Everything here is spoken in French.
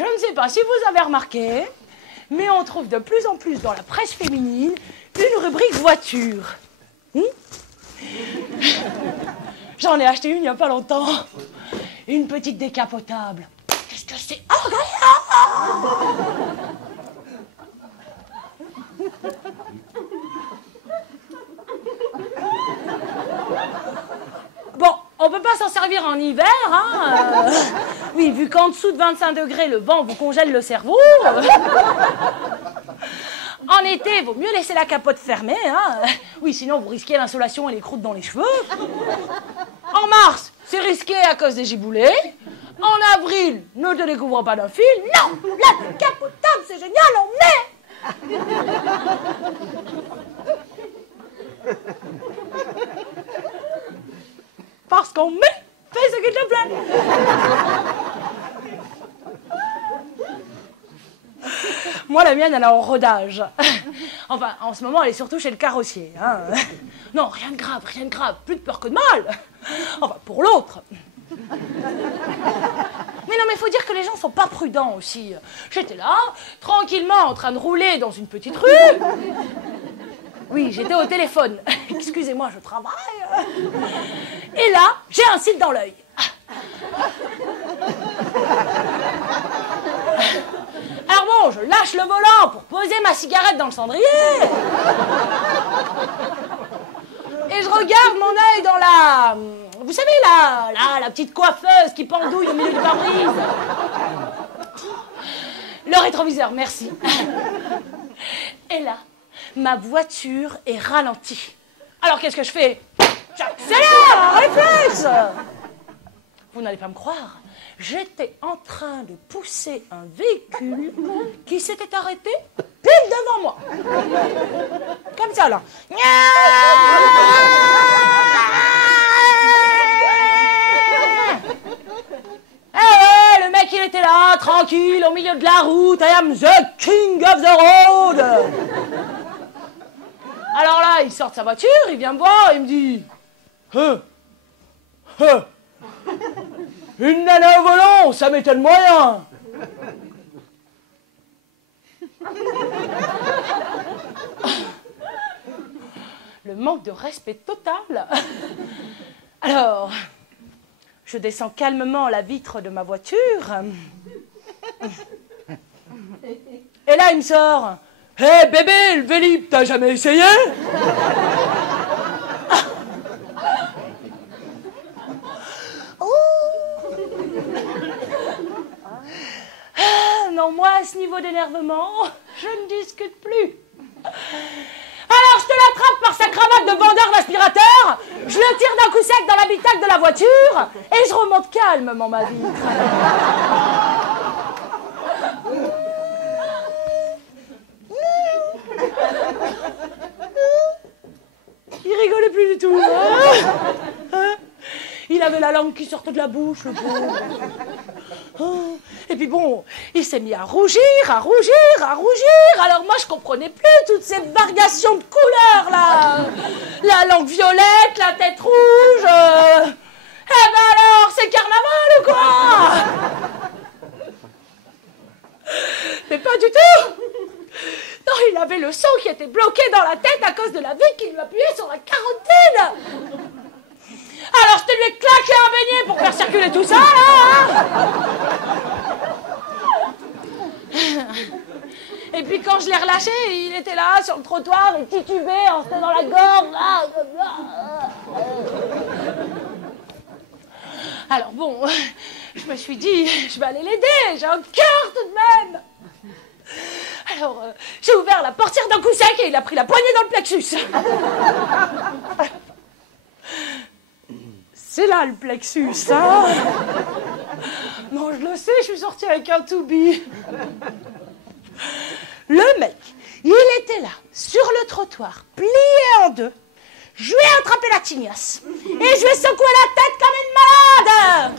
Je ne sais pas si vous avez remarqué, mais on trouve de plus en plus dans la presse féminine une rubrique voiture. J'en ai acheté une il n'y a pas longtemps. Une petite décapotable. Qu'est-ce que c'est agréable! Bon, on peut pas s'en servir en hiver, hein. Oui, vu qu'en dessous de 25 degrés, le vent vous congèle le cerveau. En été, vaut mieux laisser la capote fermée, hein. Oui, sinon vous risquez l'insolation et les croûtes dans les cheveux. En mars, c'est risqué à cause des giboulées. En avril, ne te découvre pas d'un fil. Non, la décapotable, c'est génial, on met. Parce qu'on met, fais ce qu'il te plaît. Moi, la mienne, elle est en rodage. Enfin, en ce moment, elle est surtout chez le carrossier. Hein. Non, rien de grave, plus de peur que de mal. Enfin, pour l'autre. Mais non, mais il faut dire que les gens sont pas prudents aussi. J'étais là, tranquillement, en train de rouler dans une petite rue. Oui, j'étais au téléphone. Excusez-moi, je travaille. Et là, j'ai un cil dans l'œil. Alors bon, je lâche le volant pour poser ma cigarette dans le cendrier. Et je regarde mon œil dans la... Vous savez, la petite coiffeuse qui pendouille au milieu du pare-brise. Le rétroviseur, merci. Et là, ma voiture est ralentie. Alors qu'est-ce que je fais? J'accélère, réflexe. Vous n'allez pas me croire. J'étais en train de pousser un véhicule qui s'était arrêté pile devant moi. Comme ça, là. Eh, le mec, il était là, tranquille, au milieu de la route. I am the king of the road. Alors là, il sort de sa voiture, il vient me voir, il me dit... Une nana au volant, ça m'étonne moyen. Le manque de respect total. Alors, je descends calmement la vitre de ma voiture. Et là, il me sort... Hé, hey, bébé, le Vélib, t'as jamais essayé? Non, moi, à ce niveau d'énervement, je ne discute plus. Alors, je te l'attrape par sa cravate de vendeur d'aspirateur, je le tire d'un coup sec dans l'habitacle de la voiture, et je remonte calmement ma vitre. Il rigolait plus du tout. Il avait la langue qui sortait de la bouche, le pauvre. Et puis bon, il s'est mis à rougir. Alors moi, je comprenais plus toutes ces variations de couleurs, là. La langue violette, la tête rouge. Eh ben alors, c'est carnaval ou quoi? Mais pas du tout. Non, il avait le sang qui était bloqué dans la tête à cause de la vie qui lui appuyait sur la carotide. Alors je te lui ai claqué un beignet pour faire circuler tout ça, là. Et puis quand je l'ai relâché, il était là sur le trottoir, il titubait, en se dans la gorge. Alors bon, je me suis dit, je vais aller l'aider, j'ai un cœur tout de même. Alors, j'ai ouvert la portière d'un coup sec et il a pris la poignée dans le plexus. C'est là le plexus, hein. Non, je le sais, je suis sortie avec un to-be. Le mec, il était là, sur le trottoir, plié en deux. Je lui ai attrapé la tignasse et je lui ai secoué la tête comme une malade.